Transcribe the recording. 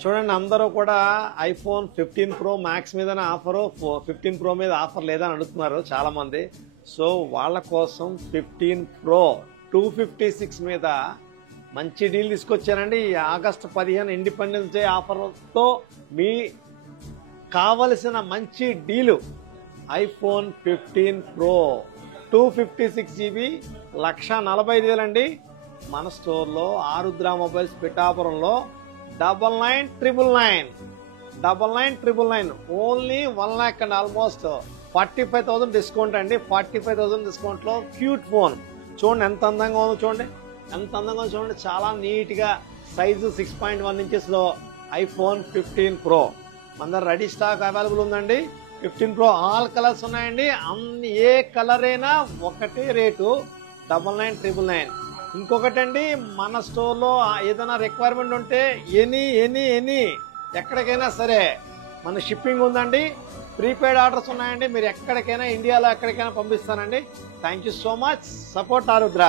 చూడండి, అందరూ కూడా ఐఫోన్ 15 ప్రో మ్యాక్స్ మీద ఆఫరు, 15 ప్రో మీద ఆఫర్ లేదని అడుగుతున్నారు చాలా మంది. సో వాళ్ళ కోసం 15 ప్రో 256 మీద మంచి డీల్ తీసుకొచ్చానండి. ఈ ఆగస్టు 15 ఇండిపెండెన్స్ డే ఆఫర్తో మీ కావలసిన మంచి డీలు ఐఫోన్ 15 ప్రో 256 GB 1,45,000 అండి. మన స్టోర్లో ఆరుద్ర మొబైల్స్ పిఠాపురంలో 99,999 only 1 lakh and almost 45,000 discount అండి. 45,000 డిస్కౌంట్లో క్యూట్ ఫోన్ చూడండి, ఎంత అందంగా ఉందో చూడండి, ఎంత అందంగా ఉందో చూడండి. చాలా నీట్గా సైజు 6.1 ఇంచెస్లో ఐఫోన్ 15 ప్రో మన దగ్గర రెడీ స్టాక్ అవైలబుల్ ఉందండి. 15 ప్రో ఆల్ కలర్స్ ఉన్నాయండి. అన్ని ఏ కలర్ అయినా ఒకటే రేటు 99,999. ఇంకొకటండి, మన స్టోర్లో ఏదైనా రిక్వైర్మెంట్ ఉంటే ఎనీ ఎక్కడికైనా సరే మన షిప్పింగ్ ఉందండి. ప్రీపెయిడ్ ఆర్డర్స్ ఉన్నాయండి. మీరు ఎక్కడికైనా ఇండియాలో ఎక్కడికైనా పంపిస్తానండి. Thank you so much. Support Arudra.